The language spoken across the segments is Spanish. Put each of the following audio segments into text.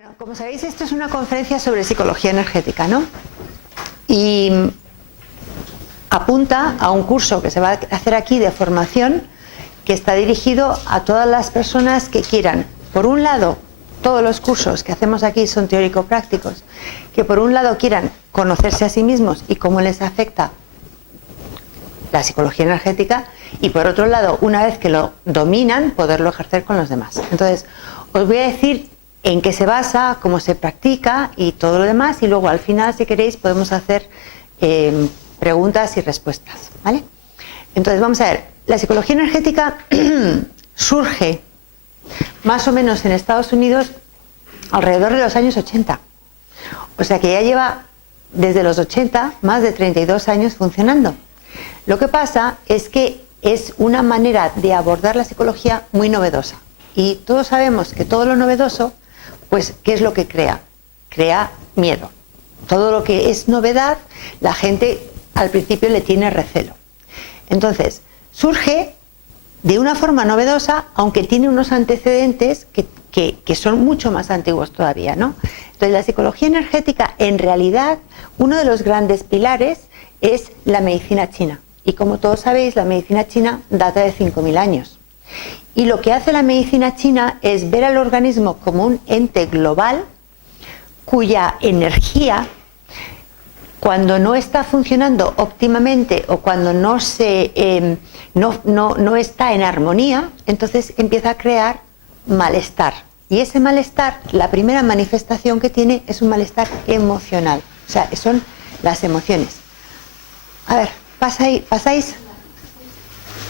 Bueno, como sabéis, esto es una conferencia sobre psicología energética, ¿no? Y apunta a un curso que se va a hacer aquí de formación que está dirigido a todas las personas que quieran, por un lado, todos los cursos que hacemos aquí son teórico-prácticos, que por un lado quieran conocerse a sí mismos y cómo les afecta la psicología energética, y por otro lado, una vez que lo dominan, poderlo ejercer con los demás. Entonces, os voy a decir en qué se basa, cómo se practica y todo lo demás, y luego al final, si queréis, podemos hacer preguntas y respuestas, ¿vale? Entonces, vamos a ver, la psicología energética surge más o menos en Estados Unidos alrededor de los años 80. O sea que ya lleva desde los 80 más de 32 años funcionando. Lo que pasa es que es una manera de abordar la psicología muy novedosa. Y todos sabemos que todo lo novedoso, pues, ¿qué es lo que crea? Crea miedo. Todo lo que es novedad, la gente al principio le tiene recelo. Entonces, surge de una forma novedosa, aunque tiene unos antecedentes que son mucho más antiguos todavía, ¿no? Entonces, la psicología energética, en realidad, uno de los grandes pilares es la medicina china. Y como todos sabéis, la medicina china data de 5.000 años. Y lo que hace la medicina china es ver al organismo como un ente global cuya energía, cuando no está funcionando óptimamente o cuando no está en armonía, entonces empieza a crear malestar. Y ese malestar, la primera manifestación que tiene es un malestar emocional. O sea, son las emociones. A ver, pasáis,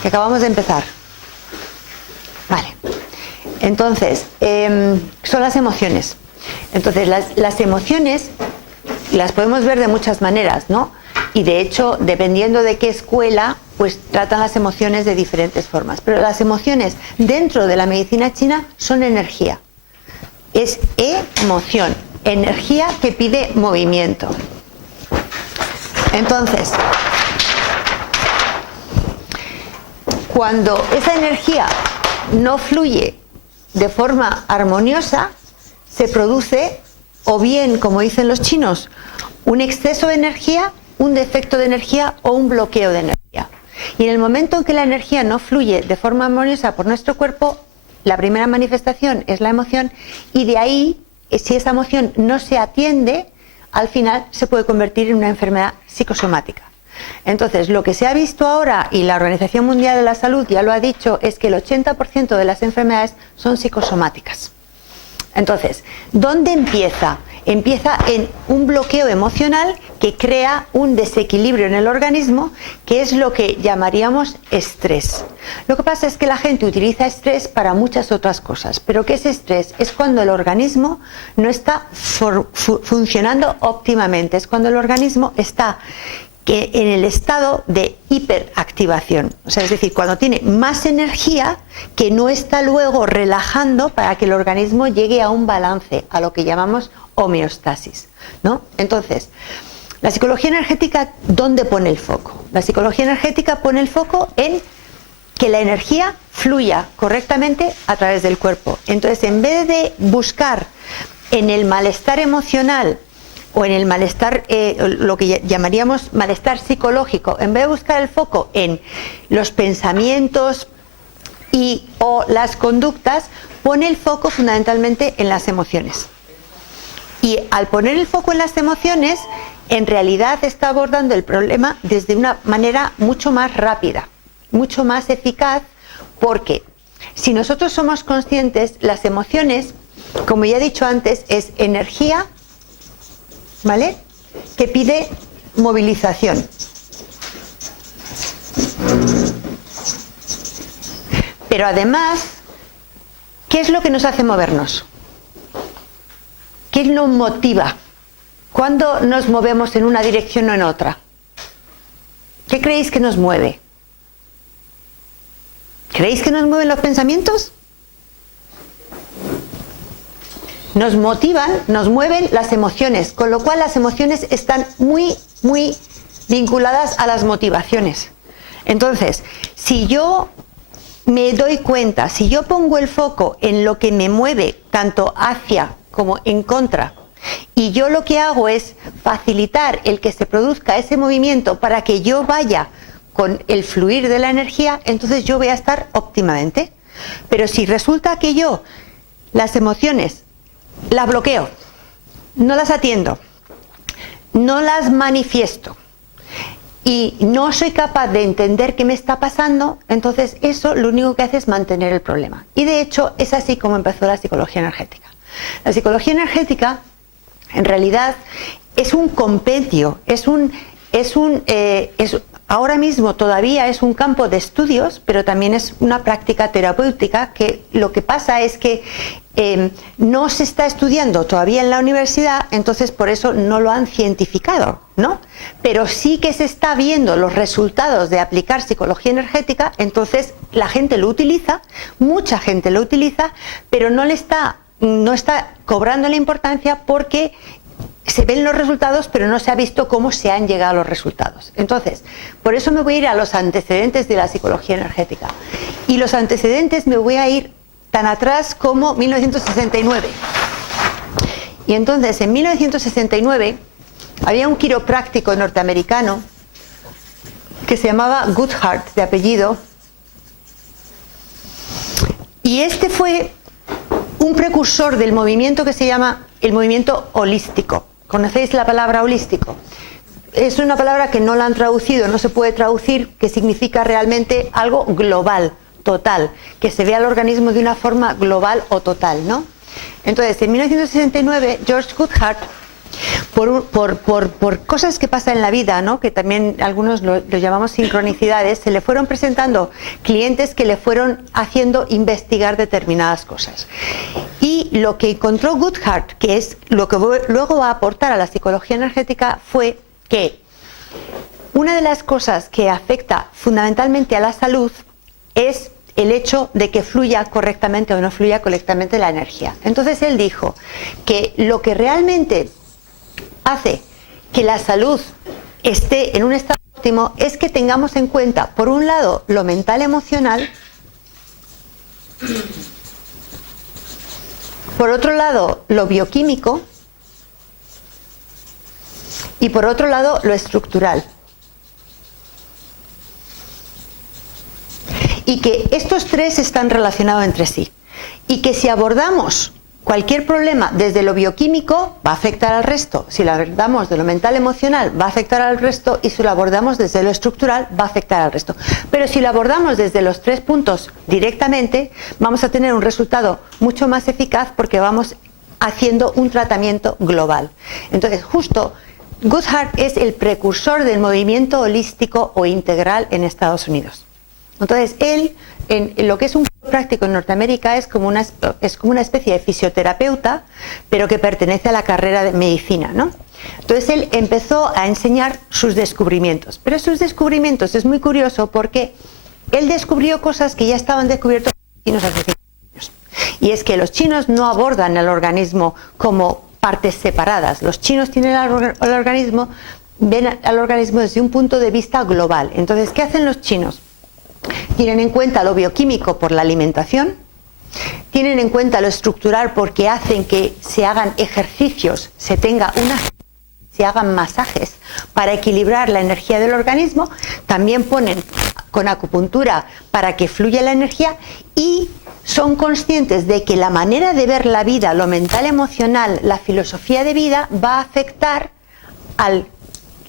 que acabamos de empezar. Vale. Entonces, son las emociones. Entonces, las emociones las podemos ver de muchas maneras, ¿no? Y de hecho, dependiendo de qué escuela, pues tratan las emociones de diferentes formas. Pero las emociones dentro de la medicina china son energía. Es emoción, energía que pide movimiento. Entonces, cuando esa energía no fluye de forma armoniosa, se produce, o bien, como dicen los chinos, un exceso de energía, un defecto de energía o un bloqueo de energía. Y en el momento en que la energía no fluye de forma armoniosa por nuestro cuerpo, la primera manifestación es la emoción, y de ahí, si esa emoción no se atiende, al final se puede convertir en una enfermedad psicosomática. Entonces, lo que se ha visto ahora, y la Organización Mundial de la Salud ya lo ha dicho, es que el 80% de las enfermedades son psicosomáticas. Entonces, ¿dónde empieza? Empieza en un bloqueo emocional que crea un desequilibrio en el organismo, que es lo que llamaríamos estrés. Lo que pasa es que la gente utiliza estrés para muchas otras cosas. ¿Pero qué es estrés? Es cuando el organismo no está funcionando óptimamente. Es cuando el organismo está en el estado de hiperactivación, o sea, es decir, cuando tiene más energía que no está luego relajando para que el organismo llegue a un balance, a lo que llamamos homeostasis, ¿no? Entonces, la psicología energética, ¿dónde pone el foco? La psicología energética pone el foco en que la energía fluya correctamente a través del cuerpo. Entonces, en vez de buscar en el malestar emocional o en el malestar, lo que llamaríamos malestar psicológico, en vez de buscar el foco en los pensamientos o las conductas, pone el foco fundamentalmente en las emociones. Y al poner el foco en las emociones, en realidad está abordando el problema desde una manera mucho más rápida, mucho más eficaz, porque si nosotros somos conscientes, las emociones, como ya he dicho antes, es energía, ¿vale?, que pide movilización. Pero además, ¿qué es lo que nos hace movernos? ¿Qué nos motiva? ¿Cuándo nos movemos en una dirección o en otra? ¿Qué creéis que nos mueve? ¿Creéis que nos mueven los pensamientos? Nos motivan, nos mueven las emociones, con lo cual las emociones están muy, muy vinculadas a las motivaciones. Entonces, si yo me doy cuenta, si yo pongo el foco en lo que me mueve tanto hacia como en contra. Y yo lo que hago es facilitar el que se produzca ese movimiento para que yo vaya con el fluir de la energía, entonces yo voy a estar óptimamente. Pero si resulta que yo las emociones las bloqueo, no las atiendo, no las manifiesto y no soy capaz de entender qué me está pasando, entonces eso lo único que hace es mantener el problema. Y de hecho es así como empezó la psicología energética. La psicología energética en realidad es un compendio, ahora mismo todavía es un campo de estudios, pero también es una práctica terapéutica que lo que pasa es que no se está estudiando todavía en la universidad, entonces por eso no lo han cientificado, ¿no? Pero sí que se está viendo los resultados de aplicar psicología energética, entonces la gente lo utiliza, mucha gente lo utiliza, pero no está cobrando la importancia porque se ven los resultados, pero no se ha visto cómo se han llegado a los resultados. Entonces, por eso me voy a ir a los antecedentes de la psicología energética. Y los antecedentes me voy a ir tan atrás como 1969. Y entonces, en 1969, había un quiropráctico norteamericano que se llamaba Goodhart, de apellido. Y este fue un precursor del movimiento que se llama el movimiento holístico. ¿Conocéis la palabra holístico? Es una palabra que no la han traducido, no se puede traducir, que significa realmente algo global, total, que se vea al organismo de una forma global o total, ¿no? Entonces, en 1969, George Goodhart, por cosas que pasan en la vida, ¿no?, que también algunos lo llamamos sincronicidades, se le fueron presentando clientes que le fueron haciendo investigar determinadas cosas. Y lo que encontró Goodhart, que es lo que luego va a aportar a la psicología energética, fue que una de las cosas que afecta fundamentalmente a la salud es el hecho de que fluya correctamente o no fluya correctamente la energía. Entonces él dijo que lo que realmente hace que la salud esté en un estado óptimo es que tengamos en cuenta, por un lado, lo mental emocional, por otro lado, lo bioquímico y por otro lado, lo estructural. Y que estos tres están relacionados entre sí. Y que si abordamos cualquier problema desde lo bioquímico va a afectar al resto, si lo abordamos de lo mental emocional va a afectar al resto y si lo abordamos desde lo estructural va a afectar al resto. Pero si lo abordamos desde los tres puntos directamente vamos a tener un resultado mucho más eficaz porque vamos haciendo un tratamiento global. Entonces justo Goodhart es el precursor del movimiento holístico o integral en Estados Unidos. Entonces él, en lo que es un práctico en Norteamérica, es como una especie de fisioterapeuta, pero que pertenece a la carrera de medicina, ¿no? Entonces él empezó a enseñar sus descubrimientos, pero sus descubrimientos es muy curioso porque él descubrió cosas que ya estaban descubiertas por los chinos hace 50 años. Y es que los chinos no abordan el organismo como partes separadas. Los chinos tienen el organismo, ven al organismo desde un punto de vista global. Entonces, ¿qué hacen los chinos? Tienen en cuenta lo bioquímico por la alimentación, tienen en cuenta lo estructural porque hacen que se hagan ejercicios, se hagan masajes para equilibrar la energía del organismo, también ponen con acupuntura para que fluya la energía y son conscientes de que la manera de ver la vida, lo mental emocional, la filosofía de vida va a afectar a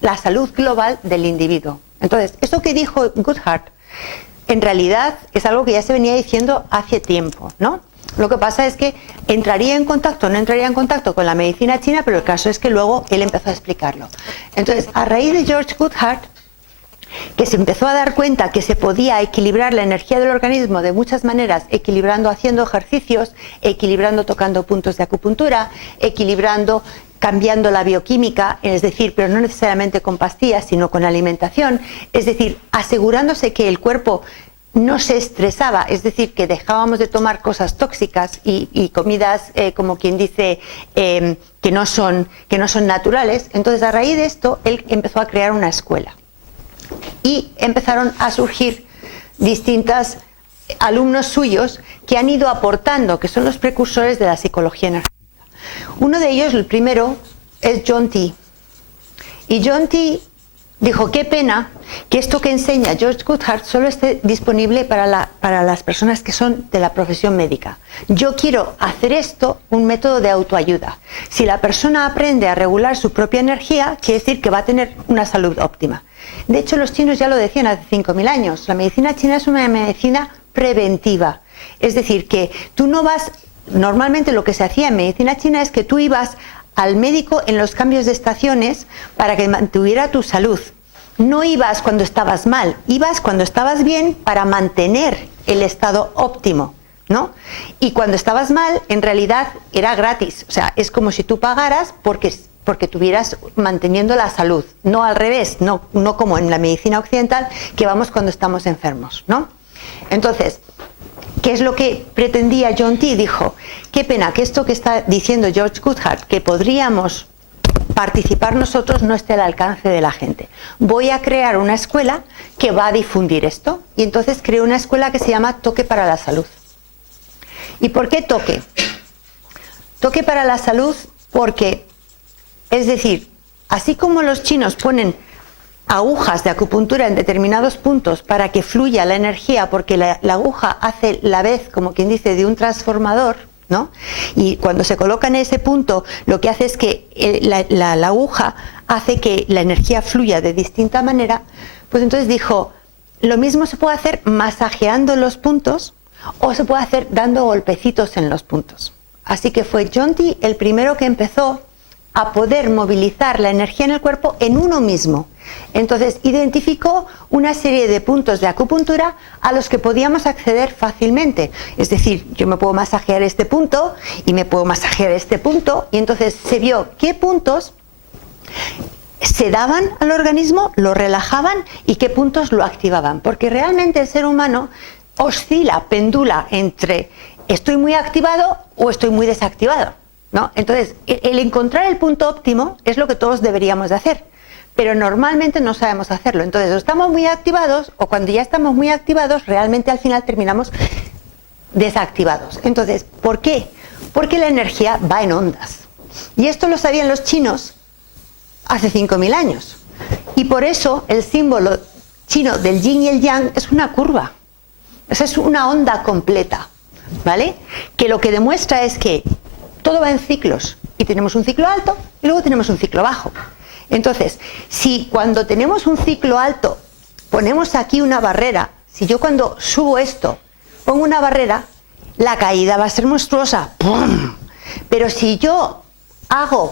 la salud global del individuo. Entonces, eso que dijo Goodhart en realidad es algo que ya se venía diciendo hace tiempo, ¿no? Lo que pasa es que entraría en contacto, no entraría en contacto con la medicina china, pero el caso es que luego él empezó a explicarlo. Entonces, a raíz de George Goodhart, que se empezó a dar cuenta que se podía equilibrar la energía del organismo de muchas maneras, equilibrando haciendo ejercicios, equilibrando tocando puntos de acupuntura, equilibrando cambiando la bioquímica, es decir, pero no necesariamente con pastillas, sino con alimentación, es decir, asegurándose que el cuerpo no se estresaba, es decir, que dejábamos de tomar cosas tóxicas y comidas, como quien dice, que no son naturales. Entonces, a raíz de esto, él empezó a crear una escuela. Y empezaron a surgir distintos alumnos suyos que han ido aportando, que son los precursores de la psicología energética. Uno de ellos, el primero, es John T. Y John T. dijo, qué pena que esto que enseña George Goodhart solo esté disponible para las personas que son de la profesión médica. Yo quiero hacer esto un método de autoayuda. Si la persona aprende a regular su propia energía, quiere decir que va a tener una salud óptima. De hecho, los chinos ya lo decían hace 5.000 años. La medicina china es una medicina preventiva. Es decir, que tú no vas... Normalmente lo que se hacía en medicina china es que tú ibas al médico en los cambios de estaciones para que mantuviera tu salud. No ibas cuando estabas mal, ibas cuando estabas bien para mantener el estado óptimo, ¿no? Y cuando estabas mal, en realidad era gratis. O sea, es como si tú pagaras porque estuvieras manteniendo la salud. No al revés, no como en la medicina occidental, que vamos cuando estamos enfermos, ¿no? Entonces, ¿qué es lo que pretendía John T? Dijo, qué pena que esto que está diciendo George Goodhart, que podríamos participar nosotros, no esté al alcance de la gente. Voy a crear una escuela que va a difundir esto. Y entonces creó una escuela que se llama Toque para la Salud. ¿Y por qué toque? Toque para la salud porque, es decir, así como los chinos ponen agujas de acupuntura en determinados puntos para que fluya la energía, porque la aguja hace la vez, como quien dice, de un transformador, ¿no? Y cuando se coloca en ese punto, lo que hace es que la aguja hace que la energía fluya de distinta manera. Pues entonces dijo, lo mismo se puede hacer masajeando los puntos o se puede hacer dando golpecitos en los puntos. Así que fue John T. el primero que empezó a poder movilizar la energía en el cuerpo en uno mismo. Entonces identificó una serie de puntos de acupuntura a los que podíamos acceder fácilmente. Es decir, yo me puedo masajear este punto y me puedo masajear este punto, y entonces se vio qué puntos se daban al organismo, lo relajaban, y qué puntos lo activaban. Porque realmente el ser humano oscila, pendula entre estoy muy activado o estoy muy desactivado, ¿no? Entonces, el encontrar el punto óptimo es lo que todos deberíamos de hacer, pero normalmente no sabemos hacerlo. Entonces, o estamos muy activados, o cuando ya estamos muy activados, realmente al final terminamos desactivados. Entonces, ¿por qué? Porque la energía va en ondas. Y esto lo sabían los chinos hace 5.000 años. Y por eso el símbolo chino del yin y el yang es una curva. Esa es una onda completa, ¿vale? Que lo que demuestra es que todo va en ciclos, y tenemos un ciclo alto y luego tenemos un ciclo bajo. Entonces, si cuando tenemos un ciclo alto ponemos aquí una barrera, si yo cuando subo esto pongo una barrera, la caída va a ser monstruosa. ¡Pum! Pero si yo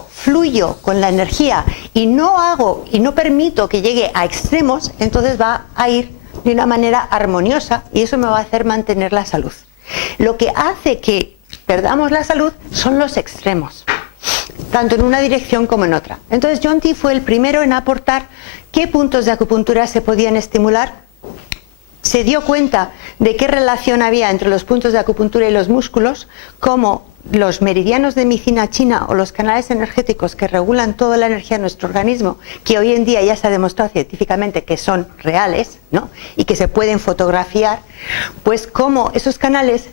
fluyo con la energía y no permito que llegue a extremos, entonces va a ir de una manera armoniosa, y eso me va a hacer mantener la salud. Lo que hace que perdamos la salud son los extremos, tanto en una dirección como en otra. Entonces John T. fue el primero en aportar qué puntos de acupuntura se podían estimular. Se dio cuenta de qué relación había entre los puntos de acupuntura y los músculos, como los meridianos de medicina china o los canales energéticos que regulan toda la energía de nuestro organismo, que hoy en día ya se ha demostrado científicamente que son reales, ¿no? Y que se pueden fotografiar, pues como esos canales,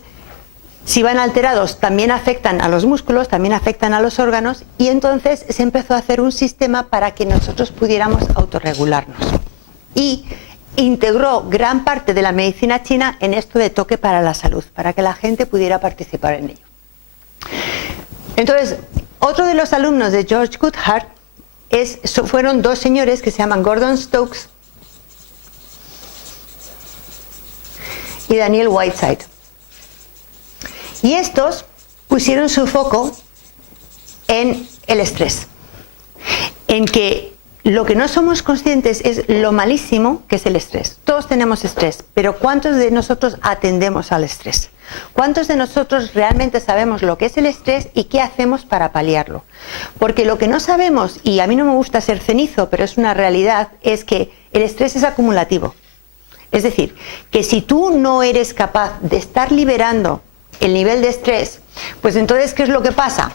si van alterados, también afectan a los músculos, también afectan a los órganos, y entonces se empezó a hacer un sistema para que nosotros pudiéramos autorregularnos. Y integró gran parte de la medicina china en esto de toque para la salud, para que la gente pudiera participar en ello. Entonces, otro de los alumnos de George Goodhart fueron dos señores que se llaman Gordon Stokes y Daniel Whiteside. Y estos pusieron su foco en el estrés, en que lo que no somos conscientes es lo malísimo que es el estrés. Todos tenemos estrés, pero ¿cuántos de nosotros atendemos al estrés? ¿Cuántos de nosotros realmente sabemos lo que es el estrés y qué hacemos para paliarlo? Porque lo que no sabemos, y a mí no me gusta ser cenizo, pero es una realidad, es que el estrés es acumulativo. Es decir, que si tú no eres capaz de estar liberando el nivel de estrés, pues entonces, ¿qué es lo que pasa?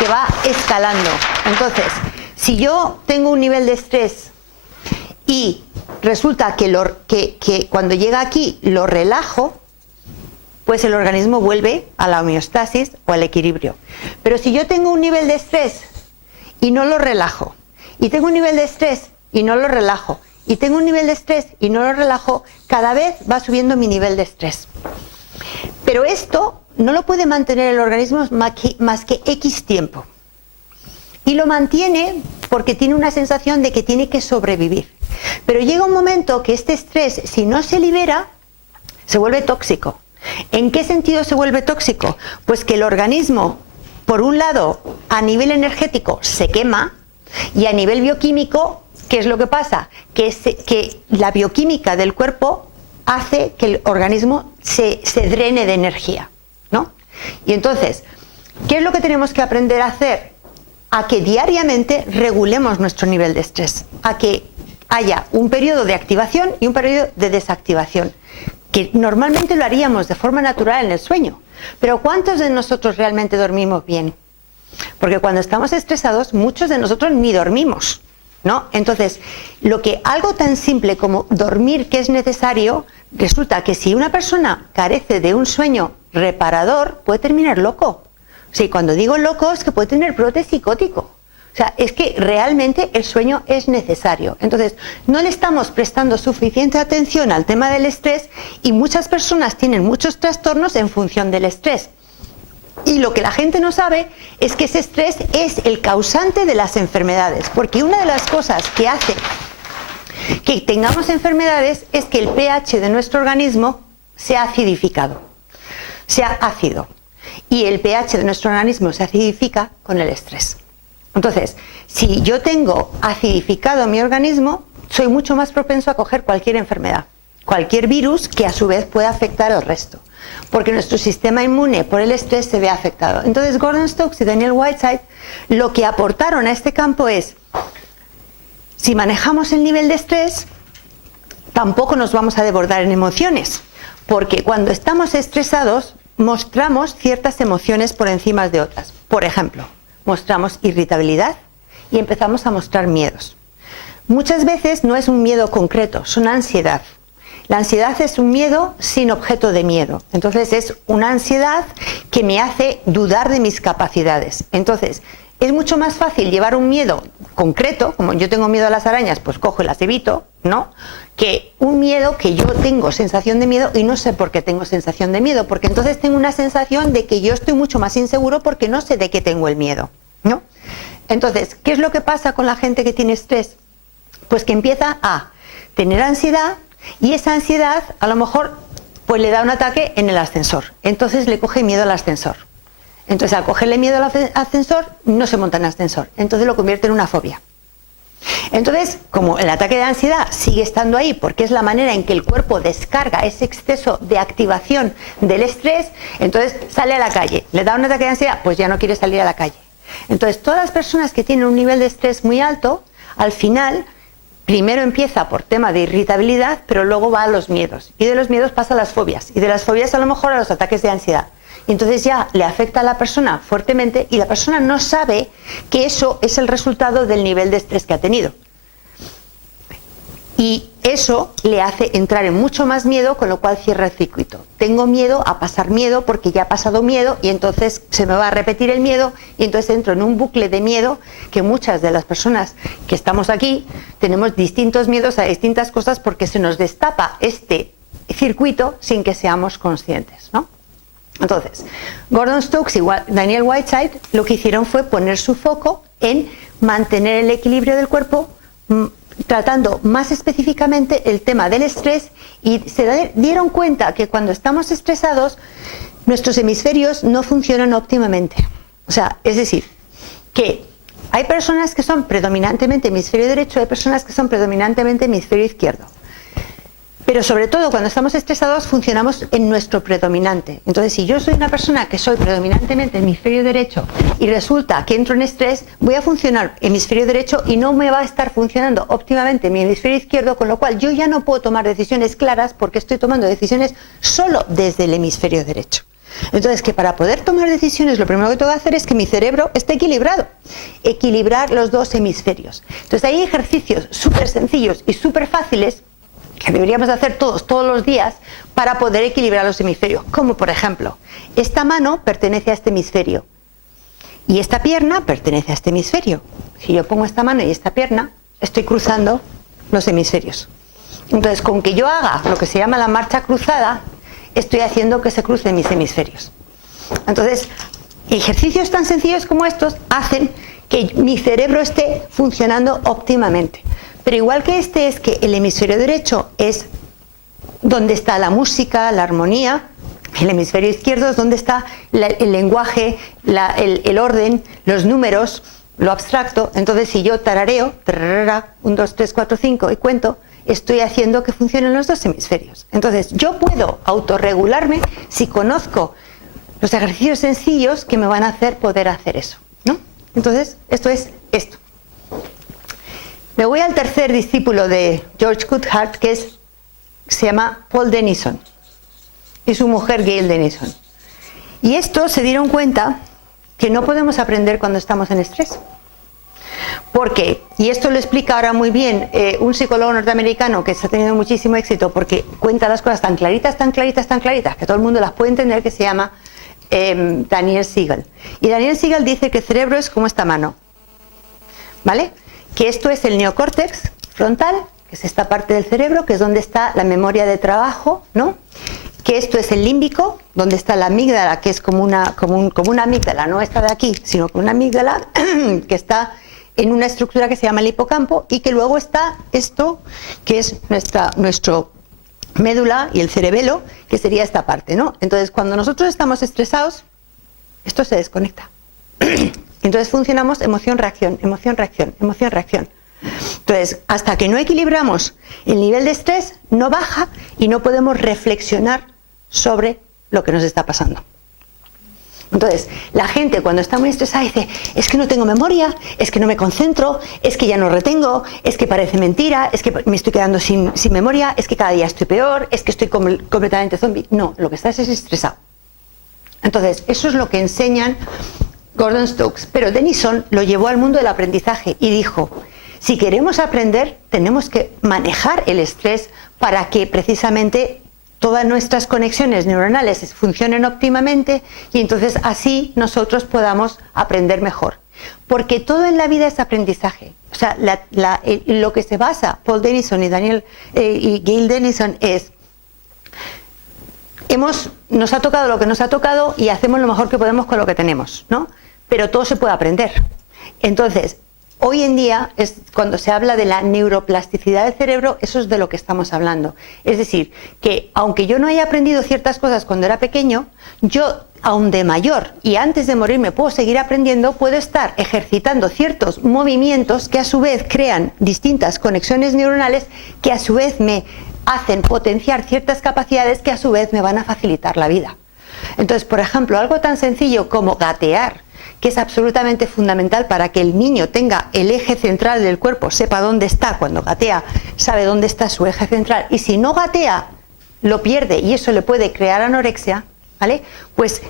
Que va escalando. Entonces, si yo tengo un nivel de estrés y resulta que cuando llega aquí lo relajo, pues el organismo vuelve a la homeostasis o al equilibrio. Pero si yo tengo un nivel de estrés y no lo relajo, y tengo un nivel de estrés y no lo relajo, y tengo un nivel de estrés y no lo relajo, cada vez va subiendo mi nivel de estrés. Pero esto no lo puede mantener el organismo más que X tiempo. Y lo mantiene porque tiene una sensación de que tiene que sobrevivir. Pero llega un momento que este estrés, si no se libera, se vuelve tóxico. ¿En qué sentido se vuelve tóxico? Pues que el organismo, por un lado, a nivel energético se quema, y a nivel bioquímico, ¿qué es lo que pasa? Que la bioquímica del cuerpo hace que el organismo se drene de energía, ¿no? Y entonces, ¿qué es lo que tenemos que aprender a hacer? A que diariamente regulemos nuestro nivel de estrés, a que haya un periodo de activación y un periodo de desactivación, que normalmente lo haríamos de forma natural en el sueño. Pero ¿cuántos de nosotros realmente dormimos bien? Porque cuando estamos estresados, muchos de nosotros ni dormimos, ¿no? Entonces, algo tan simple como dormir, que es necesario, resulta que si una persona carece de un sueño reparador, puede terminar loco. O sea, y cuando digo loco es que puede tener brote psicótico. O sea, es que realmente el sueño es necesario. Entonces, no le estamos prestando suficiente atención al tema del estrés y muchas personas tienen muchos trastornos en función del estrés. Y lo que la gente no sabe es que ese estrés es el causante de las enfermedades, porque una de las cosas que hace que tengamos enfermedades es que el pH de nuestro organismo se ha acidificado, sea ácido, y el pH de nuestro organismo se acidifica con el estrés. Entonces, si yo tengo acidificado mi organismo, soy mucho más propenso a coger cualquier enfermedad, cualquier virus que a su vez pueda afectar al resto, porque nuestro sistema inmune por el estrés se ve afectado. Entonces Gordon Stokes y Daniel Whiteside lo que aportaron a este campo es, si manejamos el nivel de estrés, tampoco nos vamos a desbordar en emociones, porque cuando estamos estresados mostramos ciertas emociones por encima de otras. Por ejemplo, mostramos irritabilidad y empezamos a mostrar miedos. Muchas veces no es un miedo concreto, son ansiedad. La ansiedad es un miedo sin objeto de miedo. Entonces es una ansiedad que me hace dudar de mis capacidades. Entonces es mucho más fácil llevar un miedo concreto, como yo tengo miedo a las arañas, pues cojo y las evito, ¿no? Que un miedo que yo tengo sensación de miedo y no sé por qué tengo sensación de miedo, porque entonces tengo una sensación de que yo estoy mucho más inseguro porque no sé de qué tengo el miedo, ¿no? Entonces, ¿qué es lo que pasa con la gente que tiene estrés? Pues que empieza a tener ansiedad, y esa ansiedad a lo mejor pues le da un ataque en el ascensor, entonces le coge miedo al ascensor. Entonces al cogerle miedo al ascensor no se monta en el ascensor, entonces lo convierte en una fobia. Entonces, como el ataque de ansiedad sigue estando ahí porque es la manera en que el cuerpo descarga ese exceso de activación del estrés, entonces sale a la calle, le da un ataque de ansiedad, pues ya no quiere salir a la calle. Entonces todas las personas que tienen un nivel de estrés muy alto, al final primero empieza por tema de irritabilidad, pero luego va a los miedos. Y de los miedos pasa a las fobias. Y de las fobias a lo mejor a los ataques de ansiedad. Y entonces ya le afecta a la persona fuertemente y la persona no sabe que eso es el resultado del nivel de estrés que ha tenido. Y eso le hace entrar en mucho más miedo, con lo cual cierra el circuito. Tengo miedo a pasar miedo porque ya ha pasado miedo y entonces se me va a repetir el miedo y entonces entro en un bucle de miedo que muchas de las personas que estamos aquí tenemos distintos miedos a distintas cosas porque se nos destapa este circuito sin que seamos conscientes, ¿no? Entonces, Gordon Stokes y Daniel Whiteside lo que hicieron fue poner su foco en mantener el equilibrio del cuerpo, tratando más específicamente el tema del estrés, y se dieron cuenta que cuando estamos estresados nuestros hemisferios no funcionan óptimamente. O sea, es decir, que hay personas que son predominantemente hemisferio derecho, hay personas que son predominantemente hemisferio izquierdo. Pero sobre todo cuando estamos estresados funcionamos en nuestro predominante. Entonces, si yo soy una persona que soy predominantemente hemisferio derecho y resulta que entro en estrés, voy a funcionar hemisferio derecho y no me va a estar funcionando óptimamente mi hemisferio izquierdo, con lo cual yo ya no puedo tomar decisiones claras porque estoy tomando decisiones solo desde el hemisferio derecho. Entonces, que para poder tomar decisiones lo primero que tengo que hacer es que mi cerebro esté equilibrado, equilibrar los dos hemisferios. Entonces hay ejercicios súper sencillos y súper fáciles que deberíamos hacer todos los días para poder equilibrar los hemisferios. Como por ejemplo, esta mano pertenece a este hemisferio y esta pierna pertenece a este hemisferio. Si yo pongo esta mano y esta pierna, estoy cruzando los hemisferios. Entonces, con que yo haga lo que se llama la marcha cruzada, estoy haciendo que se crucen mis hemisferios. Entonces, ejercicios tan sencillos como estos hacen que mi cerebro esté funcionando óptimamente. Pero igual que este es que el hemisferio derecho es donde está la música, la armonía, el hemisferio izquierdo es donde está el lenguaje, el orden, los números, lo abstracto. Entonces, si yo tarareo, 1, 2, 3, 4, 5 y cuento, estoy haciendo que funcionen los dos hemisferios. Entonces, yo puedo autorregularme si conozco los ejercicios sencillos que me van a hacer poder hacer eso, ¿no? Entonces, esto es esto. Me voy al tercer discípulo de George Coulthard, se llama Paul Denison, y su mujer Gail Denison. Y estos se dieron cuenta que no podemos aprender cuando estamos en estrés. ¿Por qué? Y esto lo explica ahora muy bien un psicólogo norteamericano que está teniendo muchísimo éxito porque cuenta las cosas tan claritas, tan claritas, tan claritas, que todo el mundo las puede entender, que se llama Daniel Siegel. Y Daniel Siegel dice que el cerebro es como esta mano, ¿vale? Que esto es el neocórtex frontal, que es esta parte del cerebro, que es donde está la memoria de trabajo, ¿no? Que esto es el límbico, donde está la amígdala, que es como una amígdala, no esta de aquí, sino como una amígdala que está en una estructura que se llama el hipocampo, y que luego está esto, que es nuestro médula y el cerebelo, que sería esta parte, ¿no? Entonces, cuando nosotros estamos estresados, esto se desconecta. Entonces funcionamos emoción-reacción, emoción-reacción, emoción-reacción. Entonces, hasta que no equilibramos el nivel de estrés, no baja y no podemos reflexionar sobre lo que nos está pasando. Entonces, la gente cuando está muy estresada dice, es que no tengo memoria, es que no me concentro, es que ya no retengo, es que parece mentira, es que me estoy quedando sin memoria, es que cada día estoy peor, es que estoy completamente zombie. No, lo que estás es estresado. Entonces, eso es lo que enseñan Gordon Stokes. Pero Denison lo llevó al mundo del aprendizaje y dijo, si queremos aprender, tenemos que manejar el estrés para que precisamente todas nuestras conexiones neuronales funcionen óptimamente y entonces así nosotros podamos aprender mejor. Porque todo en la vida es aprendizaje. O sea, lo que se basa Paul Denison y Gail Denison es, nos ha tocado lo que nos ha tocado y hacemos lo mejor que podemos con lo que tenemos, ¿no? Pero todo se puede aprender. Entonces, hoy en día, cuando se habla de la neuroplasticidad del cerebro, eso es de lo que estamos hablando. Es decir, que aunque yo no haya aprendido ciertas cosas cuando era pequeño, yo, aun de mayor y antes de morirme puedo seguir aprendiendo, puedo estar ejercitando ciertos movimientos que a su vez crean distintas conexiones neuronales que a su vez me hacen potenciar ciertas capacidades que a su vez me van a facilitar la vida. Entonces, por ejemplo, algo tan sencillo como gatear, que es absolutamente fundamental para que el niño tenga el eje central del cuerpo, sepa dónde está cuando gatea, sabe dónde está su eje central, y si no gatea, lo pierde y eso le puede crear anorexia, ¿vale? Pues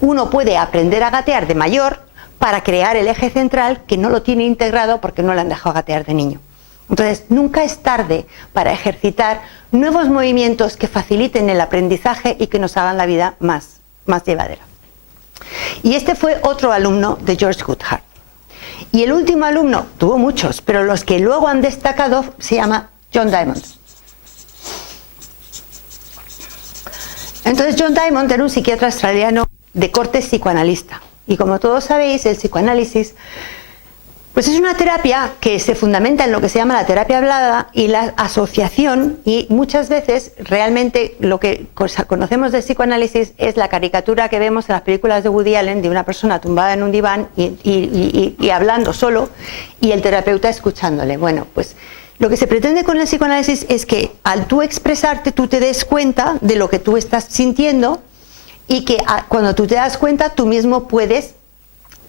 uno puede aprender a gatear de mayor para crear el eje central que no lo tiene integrado porque no le han dejado gatear de niño. Entonces, nunca es tarde para ejercitar nuevos movimientos que faciliten el aprendizaje y que nos hagan la vida más llevadera. Y este fue otro alumno de George Coulthard. Y el último alumno, tuvo muchos, pero los que luego han destacado se llama John Diamond. Entonces John Diamond era un psiquiatra australiano de corte psicoanalista. Y como todos sabéis, el psicoanálisis pues es una terapia que se fundamenta en lo que se llama la terapia hablada y la asociación, y muchas veces realmente lo que conocemos del psicoanálisis es la caricatura que vemos en las películas de Woody Allen de una persona tumbada en un diván y hablando solo y el terapeuta escuchándole. Bueno, pues lo que se pretende con el psicoanálisis es que al tú expresarte tú te des cuenta de lo que tú estás sintiendo y que cuando tú te das cuenta tú mismo puedes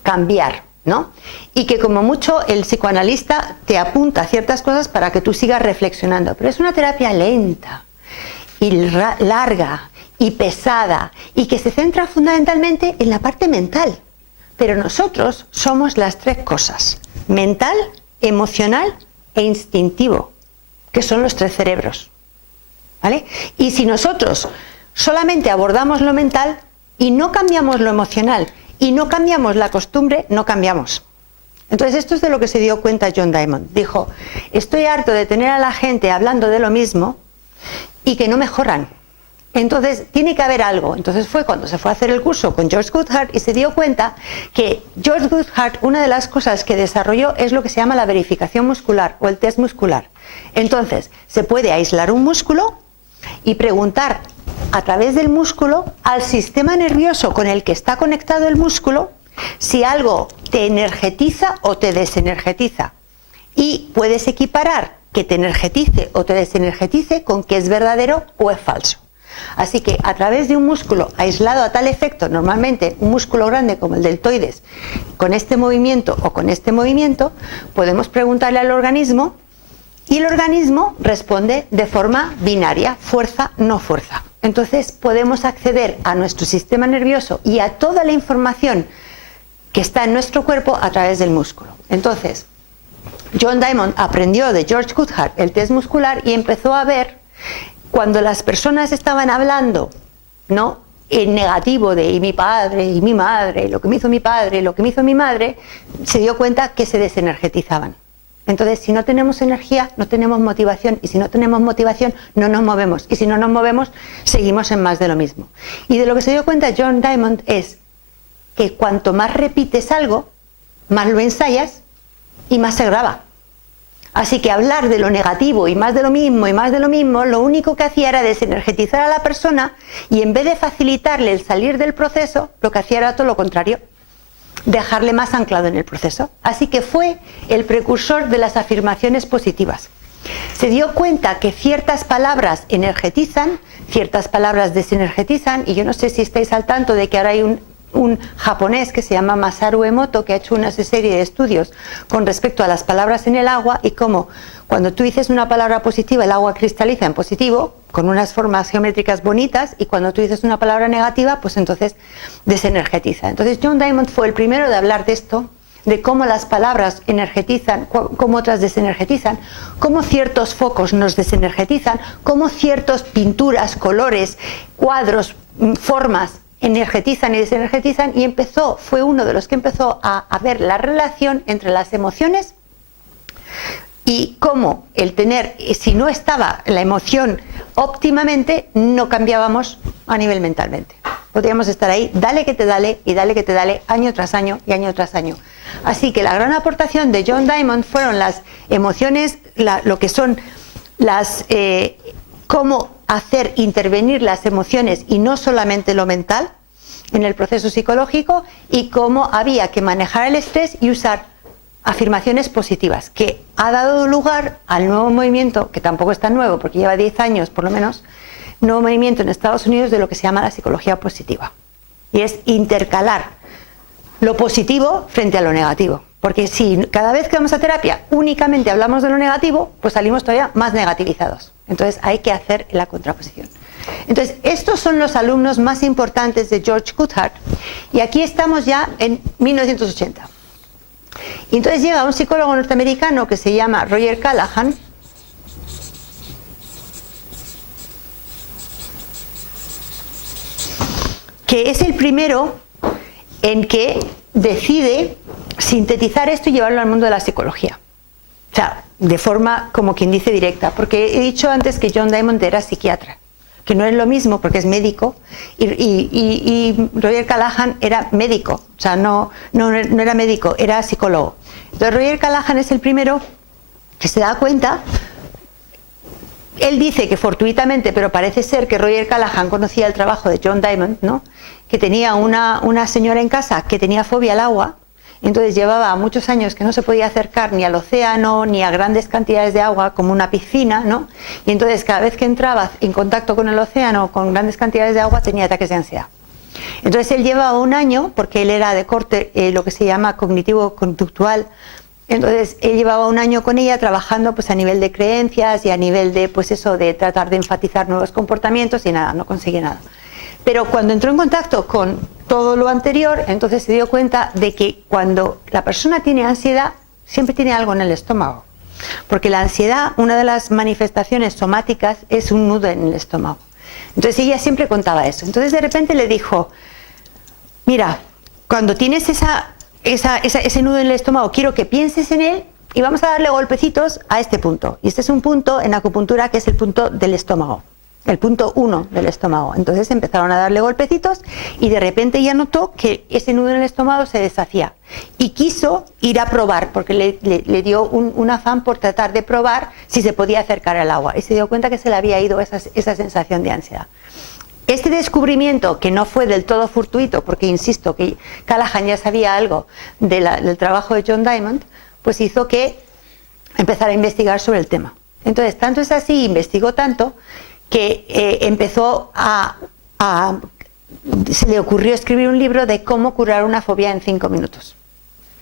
cambiar, ¿no? Y que como mucho el psicoanalista te apunta a ciertas cosas para que tú sigas reflexionando. Pero es una terapia lenta y larga y pesada y que se centra fundamentalmente en la parte mental. Pero nosotros somos las tres cosas: mental, emocional e instintivo, que son los tres cerebros. ¿vale? Y si nosotros solamente abordamos lo mental y no cambiamos lo emocional y no cambiamos la costumbre, no cambiamos. Entonces esto es de lo que se dio cuenta John Diamond. Dijo, estoy harto de tener a la gente hablando de lo mismo y que no mejoran. Entonces tiene que haber algo. Entonces fue cuando se fue a hacer el curso con George Goodhart y se dio cuenta que George Goodhart, una de las cosas que desarrolló es lo que se llama la verificación muscular o el test muscular. Entonces se puede aislar un músculo y preguntar a través del músculo al sistema nervioso con el que está conectado el músculo si algo te energetiza o te desenergetiza. Y puedes equiparar que te energetice o te desenergetice con que es verdadero o es falso. Así que a través de un músculo aislado a tal efecto, normalmente un músculo grande como el deltoides, con este movimiento o con este movimiento, podemos preguntarle al organismo y el organismo responde de forma binaria, fuerza, no fuerza. Entonces podemos acceder a nuestro sistema nervioso y a toda la información que está en nuestro cuerpo a través del músculo. Entonces, John Diamond aprendió de George Goodhart el test muscular y empezó a ver cuando las personas estaban hablando, ¿no?, en negativo de y mi padre, y mi madre, lo que me hizo mi padre, lo que me hizo mi madre, se dio cuenta que se desenergetizaban. Entonces, si no tenemos energía, no tenemos motivación, y si no tenemos motivación, no nos movemos, y si no nos movemos, seguimos en más de lo mismo. Y de lo que se dio cuenta John Diamond es que cuanto más repites algo, más lo ensayas y más se graba. Así que hablar de lo negativo y más de lo mismo y más de lo mismo, lo único que hacía era desenergetizar a la persona y en vez de facilitarle el salir del proceso, lo que hacía era todo lo contrario, dejarle más anclado en el proceso. Así que fue el precursor de las afirmaciones positivas. Se dio cuenta que ciertas palabras energetizan, ciertas palabras desenergetizan, y yo no sé si estáis al tanto de que ahora hay un japonés que se llama Masaru Emoto que ha hecho una serie de estudios con respecto a las palabras en el agua y cómo cuando tú dices una palabra positiva el agua cristaliza en positivo con unas formas geométricas bonitas y cuando tú dices una palabra negativa pues entonces desenergetiza. Entonces John Diamond fue el primero de hablar de esto, de cómo las palabras energetizan, cómo otras desenergetizan, cómo ciertos focos nos desenergetizan, cómo ciertas pinturas, colores, cuadros, formas energetizan y desenergetizan y fue uno de los que empezó a ver la relación entre las emociones y cómo el tener, si no estaba la emoción óptimamente, no cambiábamos a nivel mentalmente. Podríamos estar ahí, dale que te dale y dale que te dale año tras año y año tras año. Así que la gran aportación de John Diamond fueron las emociones, lo que son las cómo hacer intervenir las emociones y no solamente lo mental en el proceso psicológico y cómo había que manejar el estrés y usar afirmaciones positivas, que ha dado lugar al nuevo movimiento, que tampoco es tan nuevo porque lleva 10 años por lo menos, nuevo movimiento en Estados Unidos de lo que se llama la psicología positiva. Y es intercalar lo positivo frente a lo negativo. Porque si cada vez que vamos a terapia únicamente hablamos de lo negativo, pues salimos todavía más negativizados. Entonces hay que hacer la contraposición. Entonces estos son los alumnos más importantes de George Goodhart y aquí estamos ya en 1980. Y entonces llega un psicólogo norteamericano que se llama Roger Callahan, que es el primero en que decide sintetizar esto y llevarlo al mundo de la psicología. O sea, de forma, como quien dice, directa. Porque he dicho antes que John Diamond era psiquiatra, que no es lo mismo porque es médico, y Roger Callahan era médico, o sea, no era médico, era psicólogo. Entonces Roger Callahan es el primero que se da cuenta. Él dice que fortuitamente, pero parece ser que Roger Callahan conocía el trabajo de John Diamond, ¿no?, que tenía una señora en casa que tenía fobia al agua, entonces llevaba muchos años que no se podía acercar ni al océano ni a grandes cantidades de agua como una piscina, ¿no?, y entonces cada vez que entraba en contacto con el océano con grandes cantidades de agua tenía ataques de ansiedad. Entonces él llevaba un año, porque él era de corte lo que se llama cognitivo-conductual. Entonces él llevaba un año con ella trabajando pues a nivel de creencias y a nivel de pues eso de tratar de enfatizar nuevos comportamientos y nada, no conseguía nada. Pero cuando entró en contacto con todo lo anterior, entonces se dio cuenta de que cuando la persona tiene ansiedad siempre tiene algo en el estómago. Porque la ansiedad, una de las manifestaciones somáticas es un nudo en el estómago. Entonces ella siempre contaba eso. Entonces de repente le dijo, mira, cuando tienes ese nudo en el estómago, quiero que pienses en él y vamos a darle golpecitos a este punto. Y este es un punto en acupuntura que es el punto del estómago, el punto 1 del estómago. Entonces empezaron a darle golpecitos y de repente ella notó que ese nudo en el estómago se deshacía. Y quiso ir a probar, porque le dio un afán por tratar de probar si se podía acercar al agua. Y se dio cuenta que se le había ido esa sensación de ansiedad. Este descubrimiento, que no fue del todo fortuito, porque insisto que Callahan ya sabía algo del trabajo de John Diamond, pues hizo que empezara a investigar sobre el tema. Entonces, tanto es así, investigó tanto, que se le ocurrió escribir un libro de cómo curar una fobia en 5 minutos.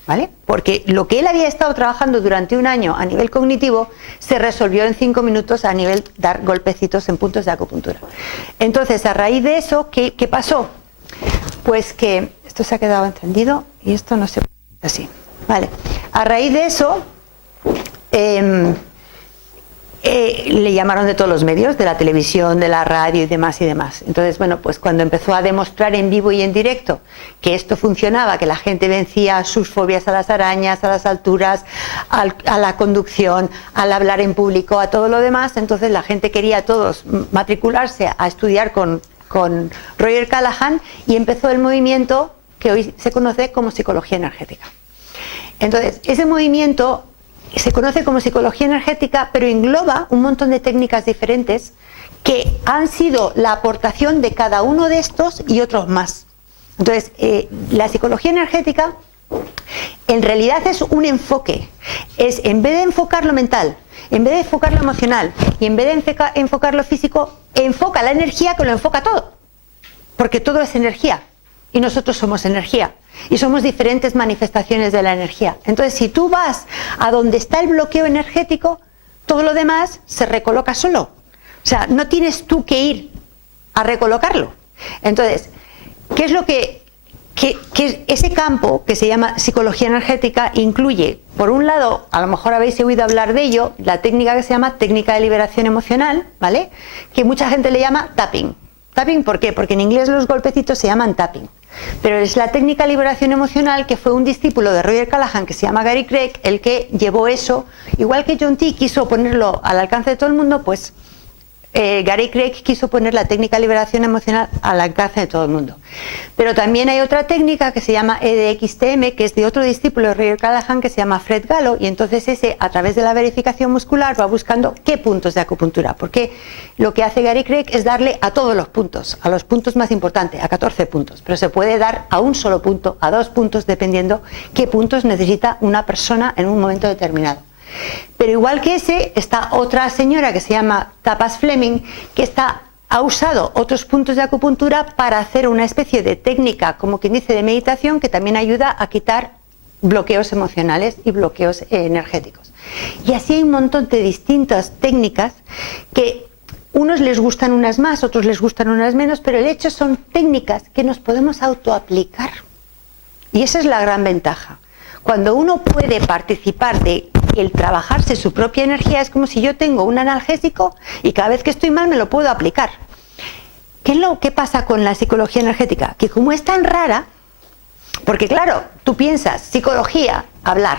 ¿Vale? Porque lo que él había estado trabajando durante un año a nivel cognitivo se resolvió en 5 minutos a nivel dar golpecitos en puntos de acupuntura. Entonces, a raíz de eso, ¿qué pasó? Pues que esto se ha quedado encendido y esto no se puede así. Vale. A raíz de eso, le llamaron de todos los medios, de la televisión, de la radio y demás y demás. Entonces, bueno, pues cuando empezó a demostrar en vivo y en directo que esto funcionaba, que la gente vencía sus fobias a las arañas, a las alturas, a la conducción, al hablar en público, a todo lo demás, entonces la gente quería todos matricularse a estudiar con Roger Callahan y empezó el movimiento que hoy se conoce como psicología energética. Entonces, ese movimiento se conoce como psicología energética, pero engloba un montón de técnicas diferentes que han sido la aportación de cada uno de estos y otros más. Entonces, la psicología energética en realidad es un enfoque. Es, en vez de enfocar lo mental, en vez de enfocar lo emocional y en vez de enfocar lo físico, enfoca la energía, que lo enfoca todo. Porque todo es energía y nosotros somos energía. Y somos diferentes manifestaciones de la energía. Entonces, si tú vas a donde está el bloqueo energético, todo lo demás se recoloca solo. O sea, no tienes tú que ir a recolocarlo. Entonces, ¿qué es lo que ese campo que se llama psicología energética incluye? Por un lado, a lo mejor habéis oído hablar de ello, la técnica que se llama técnica de liberación emocional, ¿vale? Que mucha gente le llama tapping. ¿Tapping por qué? Porque en inglés los golpecitos se llaman tapping. Pero es la técnica de liberación emocional, que fue un discípulo de Roger Callahan que se llama Gary Craig, el que llevó eso, igual que John T quiso ponerlo al alcance de todo el mundo, pues Gary Craig quiso poner la técnica de liberación emocional al alcance de todo el mundo. Pero también hay otra técnica que se llama EDXTM, que es de otro discípulo de Roger Callahan que se llama Fred Gallo, y entonces ese, a través de la verificación muscular, va buscando qué puntos de acupuntura, porque lo que hace Gary Craig es darle a todos los puntos, a los puntos más importantes, a 14 puntos, pero se puede dar a un solo punto, a 2 puntos, dependiendo qué puntos necesita una persona en un momento determinado. Pero igual que ese, está otra señora que se llama Tapas Fleming, que ha usado otros puntos de acupuntura para hacer una especie de técnica, como quien dice, de meditación, que también ayuda a quitar bloqueos emocionales y bloqueos energéticos. Y así hay un montón de distintas técnicas que unos les gustan unas más, otros les gustan unas menos, pero el hecho son técnicas que nos podemos autoaplicar. Y esa es la gran ventaja. Cuando uno puede participar de el trabajarse su propia energía, es como si yo tengo un analgésico y cada vez que estoy mal me lo puedo aplicar. ¿Qué es lo que pasa con la psicología energética? Que como es tan rara, porque claro, tú piensas psicología, hablar,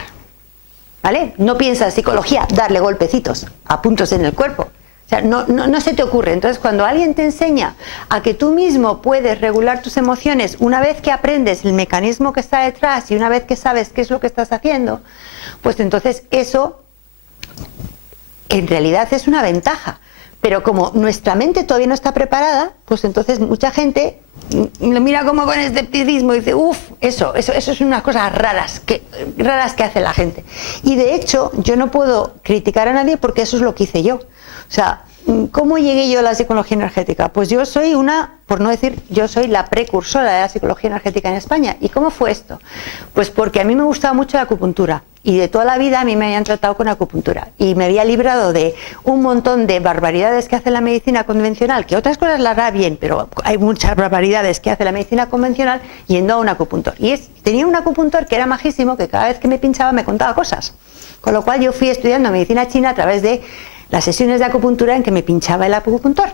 ¿vale? No piensas psicología, darle golpecitos a puntos en el cuerpo. O sea, no se te ocurre. Entonces, cuando alguien te enseña a que tú mismo puedes regular tus emociones, una vez que aprendes el mecanismo que está detrás y una vez que sabes qué es lo que estás haciendo, pues entonces eso en realidad es una ventaja. Pero como nuestra mente todavía no está preparada, pues entonces mucha gente lo mira como con escepticismo y dice, uff, eso es unas cosas raras que hace la gente. Y de hecho, yo no puedo criticar a nadie porque eso es lo que hice yo. O sea, ¿Cómo llegué yo a la psicología energética? Pues yo soy por no decir, yo soy la precursora de la psicología energética en España. ¿Y cómo fue esto? Pues porque a mí me gustaba mucho la acupuntura y de toda la vida a mí me habían tratado con acupuntura y me había librado de un montón de barbaridades que hace la medicina convencional, que otras cosas las hará bien, pero hay muchas barbaridades que hace la medicina convencional yendo a un acupuntor. Y tenía un acupuntor que era majísimo, que cada vez que me pinchaba me contaba cosas. Con lo cual yo fui estudiando medicina china a través de las sesiones de acupuntura en que me pinchaba el acupuntor.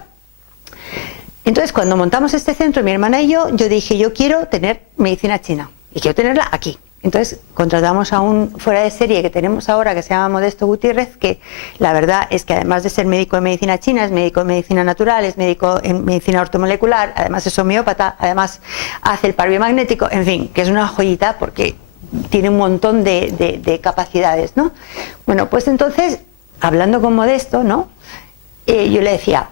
Entonces, cuando montamos este centro, mi hermana y yo dije, yo quiero tener medicina china y quiero tenerla aquí. Entonces, contratamos a un fuera de serie que tenemos ahora, que se llama Modesto Gutiérrez, que la verdad es que además de ser médico de medicina china, es médico de medicina natural, es médico en medicina ortomolecular, además es homeópata, además hace el par biomagnético, en fin, que es una joyita porque tiene un montón de capacidades, ¿no? Bueno, pues entonces, hablando con Modesto, ¿no? Yo le decía,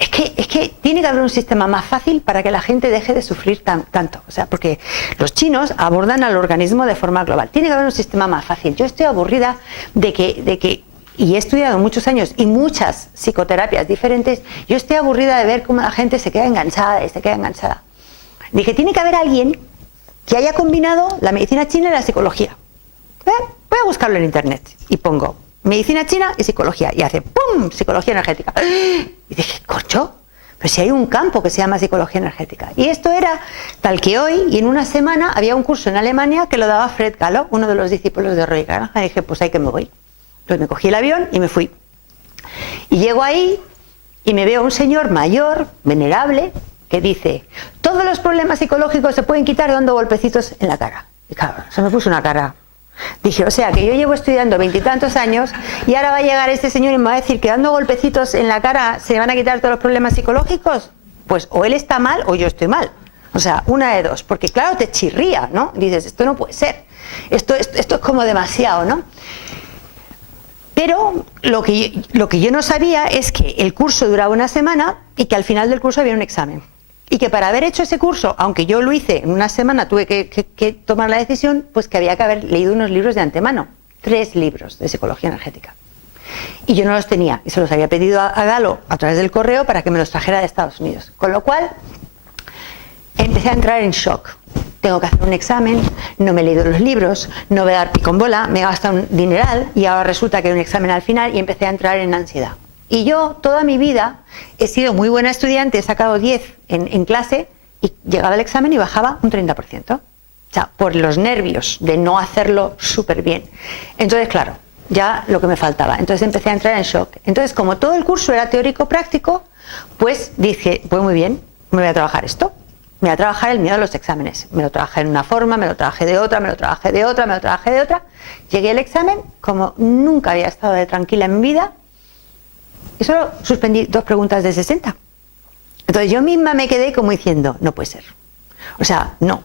es que tiene que haber un sistema más fácil para que la gente deje de sufrir tanto. O sea, porque los chinos abordan al organismo de forma global. Tiene que haber un sistema más fácil. Yo estoy aburrida de que y he estudiado muchos años y muchas psicoterapias diferentes, yo estoy aburrida de ver cómo la gente se queda enganchada y se queda enganchada. Dije, tiene que haber alguien que haya combinado la medicina china y la psicología. Voy a buscarlo en internet y pongo medicina china y psicología, y hace ¡pum! Psicología energética. Y dije, corcho, pero si hay un campo que se llama psicología energética. Y esto era tal que hoy, y en una semana había un curso en Alemania que lo daba Fred Gallo, uno de los discípulos de Roy Granja, y dije, pues ahí que me voy. Entonces me cogí el avión y me fui. Y llego ahí y me veo un señor mayor, venerable, que dice, todos los problemas psicológicos se pueden quitar dando golpecitos en la cara. Y claro, se me puso una cara. Dije, o sea, que yo llevo estudiando 20 y tantos años y ahora va a llegar este señor y me va a decir que dando golpecitos en la cara se van a quitar todos los problemas psicológicos. Pues o él está mal o yo estoy mal. O sea, una de dos. Porque claro, te chirría, ¿no? Dices, esto no puede ser. Esto es como demasiado, ¿no? Pero lo que yo no sabía es que el curso duraba una semana y que al final del curso había un examen. Y que para haber hecho ese curso, aunque yo lo hice en una semana, tuve que tomar la decisión, pues que había que haber leído unos libros de antemano, 3 libros de psicología energética. Y yo no los tenía, y se los había pedido a Galo a través del correo para que me los trajera de Estados Unidos. Con lo cual, empecé a entrar en shock. Tengo que hacer un examen, no me he leído los libros, no voy a dar picón bola, me he gastado un dineral y ahora resulta que hay un examen al final y empecé a entrar en ansiedad. Y yo, toda mi vida, he sido muy buena estudiante, he sacado 10 en clase y llegaba al examen y bajaba un 30%. O sea, por los nervios de no hacerlo súper bien. Entonces, claro, ya lo que me faltaba. Entonces empecé a entrar en shock. Entonces, como todo el curso era teórico-práctico, pues dije, pues muy bien, me voy a trabajar esto. Me voy a trabajar el miedo a los exámenes. Me lo trabajé en una forma, me lo trabajé de otra, me lo trabajé de otra, me lo trabajé de otra. Llegué al examen, como nunca había estado de tranquila en mi vida, y solo suspendí 2 preguntas de 60. Entonces yo misma me quedé como diciendo, no puede ser. O sea, no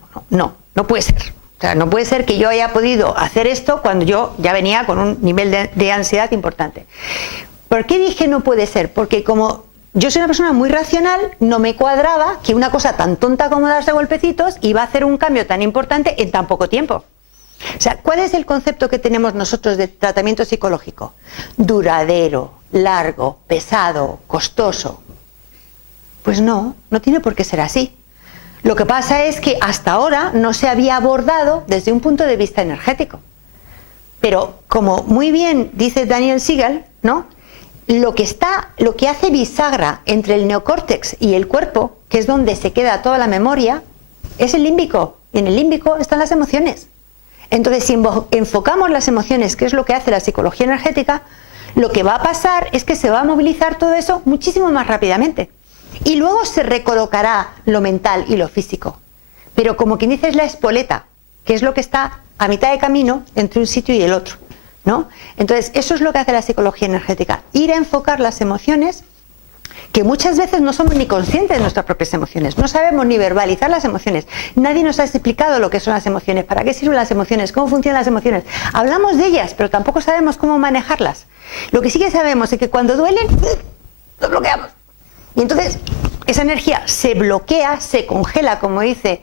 puede ser. O sea, no puede ser que yo haya podido hacer esto cuando yo ya venía con un nivel de ansiedad importante. ¿Por qué dije no puede ser? Porque como yo soy una persona muy racional, no me cuadraba que una cosa tan tonta como darse golpecitos iba a hacer un cambio tan importante en tan poco tiempo. O sea, ¿cuál es el concepto que tenemos nosotros de tratamiento psicológico? Duradero, largo, pesado, costoso. Pues no tiene por qué ser así. Lo que pasa es que hasta ahora no se había abordado desde un punto de vista energético. Pero como muy bien dice Daniel Siegel, ¿no? Lo que hace bisagra entre el neocórtex y el cuerpo, que es donde se queda toda la memoria, es el límbico. Y en el límbico están las emociones. Entonces, si enfocamos las emociones, que es lo que hace la psicología energética, lo que va a pasar es que se va a movilizar todo eso muchísimo más rápidamente. Y luego se recolocará lo mental y lo físico. Pero como quien dice es la espoleta, que es lo que está a mitad de camino entre un sitio y el otro, ¿no? Entonces, eso es lo que hace la psicología energética, ir a enfocar las emociones, que muchas veces no somos ni conscientes de nuestras propias emociones, no sabemos ni verbalizar las emociones, nadie nos ha explicado lo que son las emociones, para qué sirven las emociones, cómo funcionan las emociones, hablamos de ellas, pero tampoco sabemos cómo manejarlas. Lo que sí que sabemos es que cuando duelen, los bloqueamos, y entonces esa energía se bloquea, se congela, como dice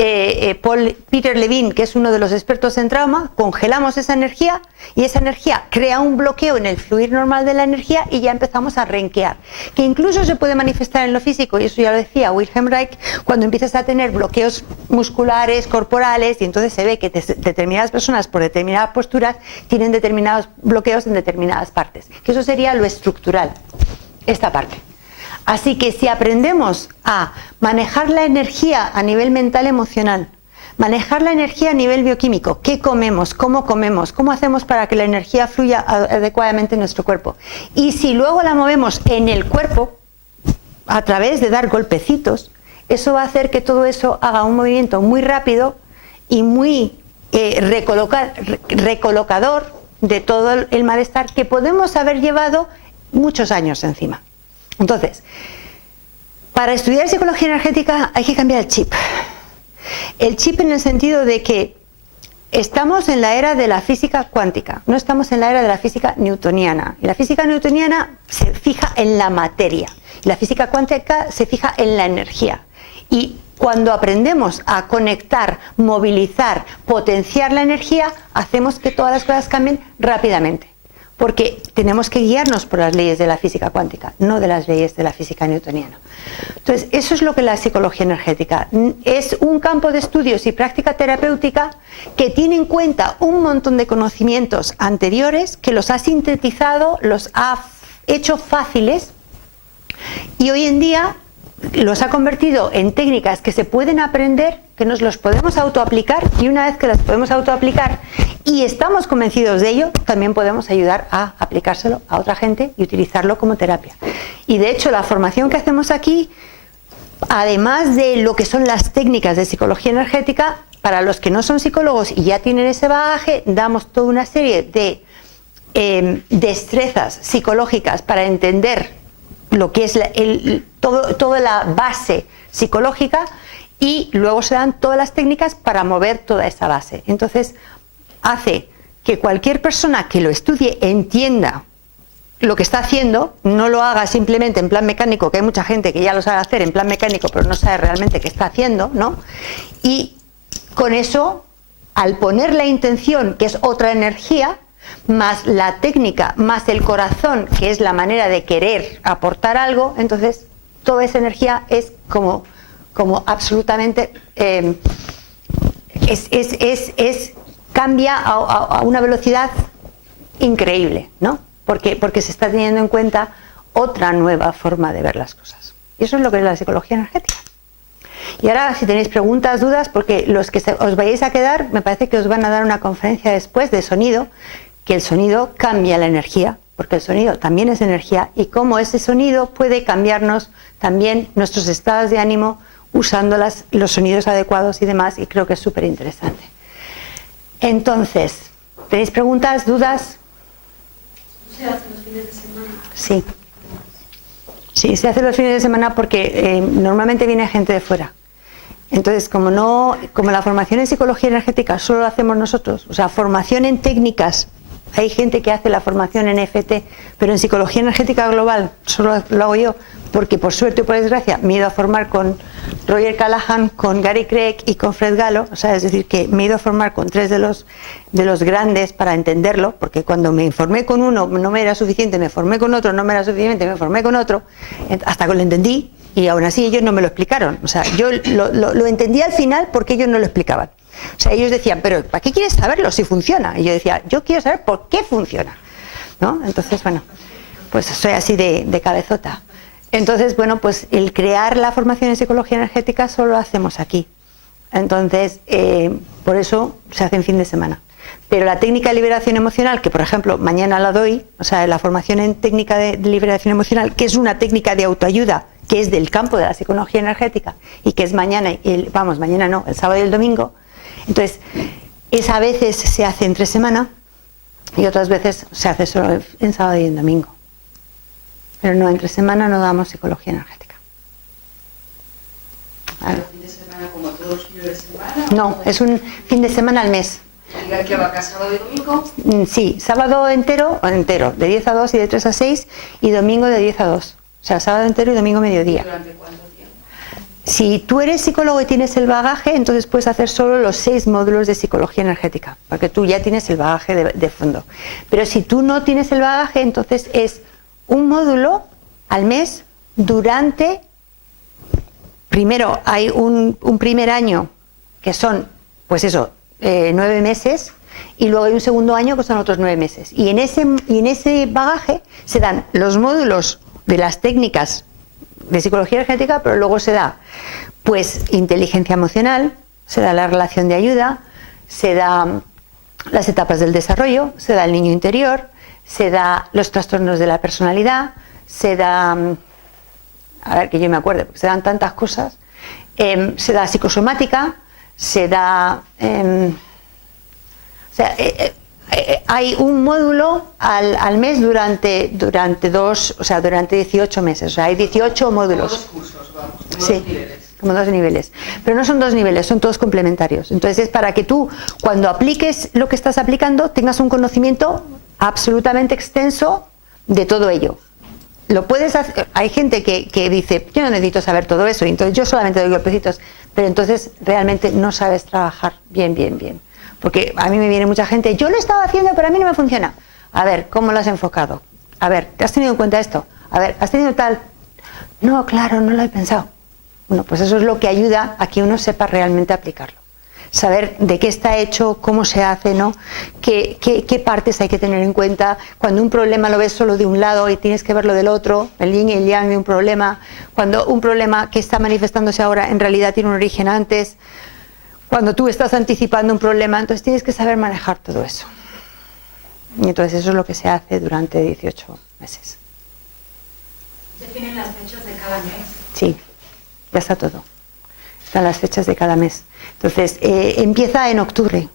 Peter Levine, que es uno de los expertos en trauma, congelamos esa energía y esa energía crea un bloqueo en el fluir normal de la energía y ya empezamos a renquear, que incluso se puede manifestar en lo físico, y eso ya lo decía Wilhelm Reich, cuando empiezas a tener bloqueos musculares, corporales, y entonces se ve que determinadas personas por determinadas posturas tienen determinados bloqueos en determinadas partes, que eso sería lo estructural, esta parte. Así que si aprendemos a manejar la energía a nivel mental, emocional, manejar la energía a nivel bioquímico, qué comemos, cómo hacemos para que la energía fluya adecuadamente en nuestro cuerpo, y si luego la movemos en el cuerpo a través de dar golpecitos, eso va a hacer que todo eso haga un movimiento muy rápido y muy recolocador de todo el malestar que podemos haber llevado muchos años encima. Entonces, para estudiar psicología energética hay que cambiar el chip. El chip en el sentido de que estamos en la era de la física cuántica, no estamos en la era de la física newtoniana. Y la física newtoniana se fija en la materia, y la física cuántica se fija en la energía. Y cuando aprendemos a conectar, movilizar, potenciar la energía, hacemos que todas las cosas cambien rápidamente. Porque tenemos que guiarnos por las leyes de la física cuántica, no de las leyes de la física newtoniana. Entonces, eso es lo que la psicología energética es: un campo de estudios y práctica terapéutica que tiene en cuenta un montón de conocimientos anteriores, que los ha sintetizado, los ha hecho fáciles, y hoy en día los ha convertido en técnicas que se pueden aprender, que nos los podemos autoaplicar, y una vez que las podemos autoaplicar y estamos convencidos de ello, también podemos ayudar a aplicárselo a otra gente y utilizarlo como terapia. Y de hecho, la formación que hacemos aquí, además de lo que son las técnicas de psicología energética, para los que no son psicólogos y ya tienen ese bagaje, damos toda una serie de destrezas psicológicas para entender lo que es toda la base psicológica, y luego se dan todas las técnicas para mover toda esa base. Entonces, hace que cualquier persona que lo estudie entienda lo que está haciendo, no lo haga simplemente en plan mecánico, que hay mucha gente que ya lo sabe hacer en plan mecánico, pero no sabe realmente qué está haciendo, ¿no? Y con eso, al poner la intención, que es otra energía, más la técnica, más el corazón, que es la manera de querer aportar algo, entonces toda esa energía es como absolutamente cambia a una velocidad increíble, ¿no? Porque se está teniendo en cuenta otra nueva forma de ver las cosas. Y eso es lo que es la psicología energética. Y ahora, si tenéis preguntas, dudas, porque los que os vayáis a quedar, me parece que os van a dar una conferencia después de sonido, que el sonido cambia la energía, porque el sonido también es energía, y cómo ese sonido puede cambiarnos también nuestros estados de ánimo usando los sonidos adecuados y demás, y creo que es súper interesante. Entonces, ¿tenéis preguntas, dudas? ¿Se hace los fines de semana? Sí. Sí, se hace los fines de semana porque normalmente viene gente de fuera. Entonces, como la formación en psicología energética solo lo hacemos nosotros, o sea, formación en técnicas, hay gente que hace la formación en EFT, pero en psicología energética global solo lo hago yo, porque por suerte o por desgracia me he ido a formar con Roger Callahan, con Gary Craig y con Fred Gallo, o sea, es decir, que me he ido a formar con tres de los grandes para entenderlo, porque cuando me informé con uno no me era suficiente, me formé con otro, no me era suficiente, me formé con otro, hasta que lo entendí, y aún así ellos no me lo explicaron. O sea, yo lo entendí al final porque ellos no lo explicaban. O sea, ellos decían, pero ¿para qué quieres saberlo si funciona? Y yo decía, yo quiero saber por qué funciona, ¿no? Entonces, bueno, pues soy así de cabezota. Entonces, bueno, pues el crear la formación en psicología energética solo lo hacemos aquí. Entonces, por eso se hace en fin de semana. Pero la técnica de liberación emocional, que por ejemplo mañana la doy, o sea, la formación en técnica de liberación emocional, que es una técnica de autoayuda, que es del campo de la psicología energética, y que es mañana, mañana no, el sábado y el domingo. Entonces, esa a veces se hace entre semana y otras veces se hace solo en sábado y en domingo. Pero no, entre semana no damos psicología energética. ¿Un fin de semana como todos los fines de semana? No, es un fin de semana al mes. ¿Y qué va, sábado y domingo? Sí, sábado entero, de 10 a 2 y de 3 a 6, y domingo de 10 a 2. O sea, sábado entero y domingo mediodía. ¿Durante cuánto tiempo? Si tú eres psicólogo y tienes el bagaje, entonces puedes hacer solo los 6 módulos de psicología energética, porque tú ya tienes el bagaje de fondo. Pero si tú no tienes el bagaje, entonces es un módulo al mes durante, primero hay un primer año que son, pues eso, 9 meses, y luego hay un segundo año que son otros 9 meses. Y en ese bagaje se dan los módulos de las técnicas de psicología energética, pero luego se da pues inteligencia emocional, se da la relación de ayuda, se da las etapas del desarrollo, se da el niño interior, se da los trastornos de la personalidad, se da, a ver que yo me acuerde, porque se dan tantas cosas, se da psicosomática, se da, hay un módulo al mes durante 18 meses, o sea, hay 18 módulos. Como 2 cursos, vamos, como Sí, 2 niveles. como 2 niveles. Pero no son 2 niveles, son todos complementarios. Entonces es para que tú, cuando apliques lo que estás aplicando, tengas un conocimiento absolutamente extenso de todo ello. Lo puedes hacer. Hay gente que dice, yo no necesito saber todo eso, y entonces yo solamente doy golpecitos, pero entonces realmente no sabes trabajar bien. Porque a mí me viene mucha gente, yo lo estaba haciendo, pero a mí no me funciona. A ver, ¿cómo lo has enfocado? A ver, ¿te has tenido en cuenta esto? A ver, ¿has tenido tal? No, claro, no lo he pensado. Bueno, pues eso es lo que ayuda a que uno sepa realmente aplicarlo. Saber de qué está hecho, cómo se hace, ¿no? Qué partes hay que tener en cuenta. Cuando un problema lo ves solo de un lado y tienes que verlo del otro, el yin y el yang de un problema. Cuando un problema que está manifestándose ahora en realidad tiene un origen antes. Cuando tú estás anticipando un problema, entonces tienes que saber manejar todo eso. Y entonces eso es lo que se hace durante 18 meses. ¿Definen las fechas de cada mes? Sí, ya está todo. Están las fechas de cada mes. Entonces, empieza en octubre.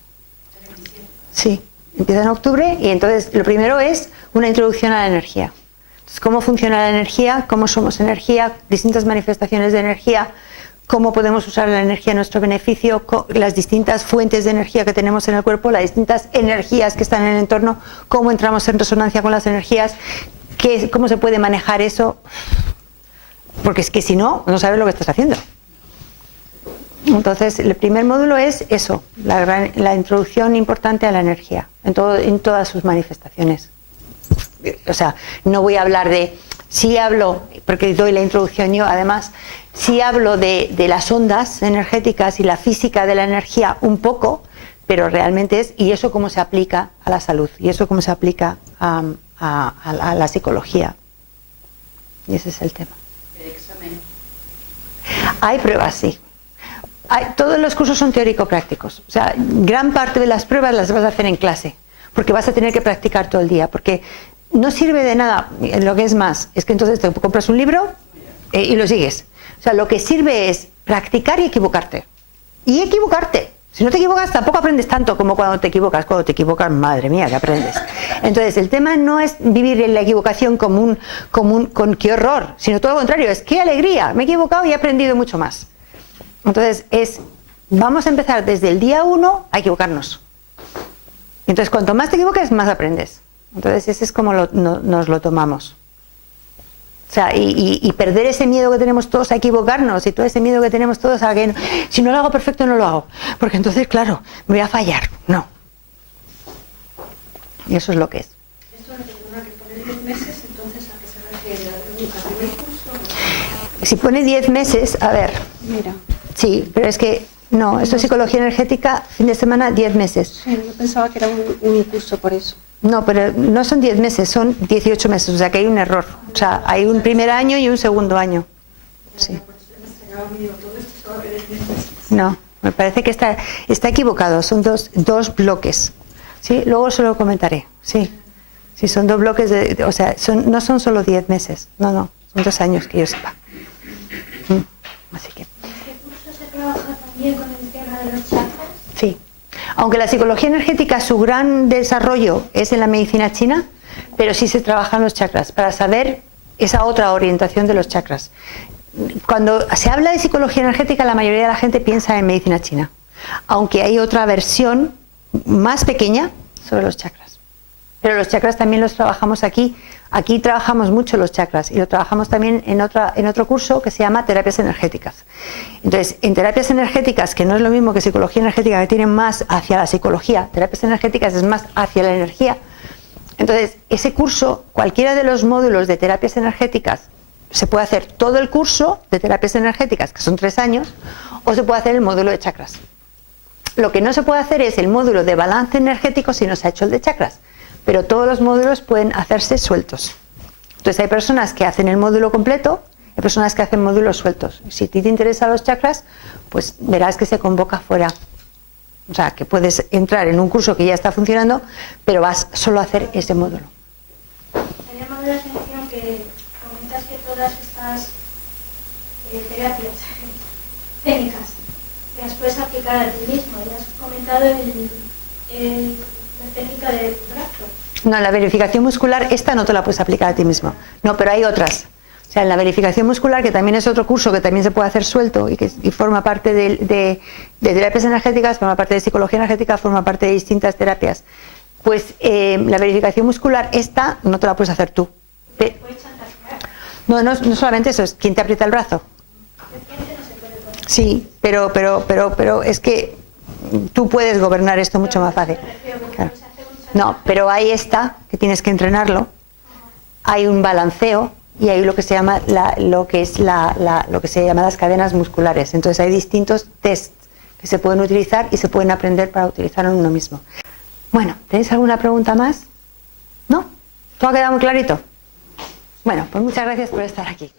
Sí, empieza en octubre y entonces lo primero es una introducción a la energía. Entonces, cómo funciona la energía, cómo somos energía, distintas manifestaciones de energía, cómo podemos usar la energía a nuestro beneficio, las distintas fuentes de energía que tenemos en el cuerpo, las distintas energías que están en el entorno, cómo entramos en resonancia con las energías, cómo se puede manejar eso, porque es que si no, no sabes lo que estás haciendo. Entonces, el primer módulo es eso, la introducción importante a la energía, en todas sus manifestaciones. O sea, no voy a hablar sí hablo, porque doy la introducción yo, además, sí hablo de las ondas energéticas y la física de la energía un poco, pero realmente y eso cómo se aplica a la salud, y eso cómo se aplica a la psicología. Y ese es el tema. ¿El examen? Hay pruebas, sí. Todos los cursos son teórico-prácticos. O sea, gran parte de las pruebas las vas a hacer en clase, porque vas a tener que practicar todo el día, porque no sirve de nada. Lo que es más, es que entonces te compras un libro y lo sigues. O sea, lo que sirve es practicar y equivocarte. Y equivocarte. Si no te equivocas, tampoco aprendes tanto como cuando te equivocas. Cuando te equivocas, madre mía, que aprendes. Entonces, el tema no es vivir en la equivocación con qué horror, sino todo lo contrario, es qué alegría. Me he equivocado y he aprendido mucho más. Entonces, vamos a empezar desde el día 1 a equivocarnos. Entonces, cuanto más te equivoques, más aprendes. Entonces, ese es como nos lo tomamos. O sea, y perder ese miedo que tenemos todos a equivocarnos y todo ese miedo que tenemos todos a que si no lo hago perfecto no lo hago, porque entonces claro, me voy a fallar. No. Y eso es lo que es. Esto es una que pone 10 meses, entonces ¿a qué se refiere? ¿Al primer curso? Si pone 10 meses, a ver. Mira. Sí, pero es que no, esto es psicología energética, fin de semana 10 meses. Sí, yo pensaba que era un curso por eso. No, pero no son 10 meses, son 18 meses, o sea que hay un error. O sea, hay un primer año y un segundo año. Sí. No, me parece que está equivocado, son dos bloques. Sí, luego se lo comentaré. Sí, sí, son 2 bloques, o sea, no son solo 10 meses, no, son 2 años que yo sepa. Así que. ¿Este curso se trabaja también con el tema de los chakras? Sí. Aunque la psicología energética, su gran desarrollo es en la medicina china, pero sí se trabajan los chakras, para saber esa otra orientación de los chakras. Cuando se habla de psicología energética, la mayoría de la gente piensa en medicina china, aunque hay otra versión más pequeña sobre los chakras. Pero los chakras también los trabajamos aquí. Aquí trabajamos mucho los chakras y lo trabajamos también en otro curso que se llama terapias energéticas. Entonces, en terapias energéticas, que no es lo mismo que psicología energética, que tienen más hacia la psicología, terapias energéticas es más hacia la energía. Entonces, ese curso, cualquiera de los módulos de terapias energéticas, se puede hacer todo el curso de terapias energéticas, que son 3 años, o se puede hacer el módulo de chakras. Lo que no se puede hacer es el módulo de balance energético si no se ha hecho el de chakras, pero todos los módulos pueden hacerse sueltos. Entonces hay personas que hacen el módulo completo, hay personas que hacen módulos sueltos. Si a ti te interesan los chakras, pues verás que se convoca fuera. O sea, que puedes entrar en un curso que ya está funcionando, pero vas solo a hacer ese módulo. Me ha llamado la atención que comentas que todas estas terapias técnicas las puedes aplicar a ti mismo. Y has comentado la técnica del brazo. No, la verificación muscular, esta no te la puedes aplicar a ti mismo. No, pero hay otras. O sea, en la verificación muscular, que también es otro curso que también se puede hacer suelto y forma parte de terapias energéticas, forma parte de psicología energética, forma parte de distintas terapias. Pues la verificación muscular, esta no te la puedes hacer tú. No solamente eso, es quién te aprieta el brazo. Sí, pero es que tú puedes gobernar esto mucho más fácil. Claro. No, pero hay esta, que tienes que entrenarlo, hay un balanceo y hay lo que se llama lo que se llama las cadenas musculares. Entonces hay distintos tests que se pueden utilizar y se pueden aprender para utilizarlo en uno mismo. Bueno, ¿tenéis alguna pregunta más? ¿No? ¿Todo ha quedado muy clarito? Bueno, pues muchas gracias por estar aquí.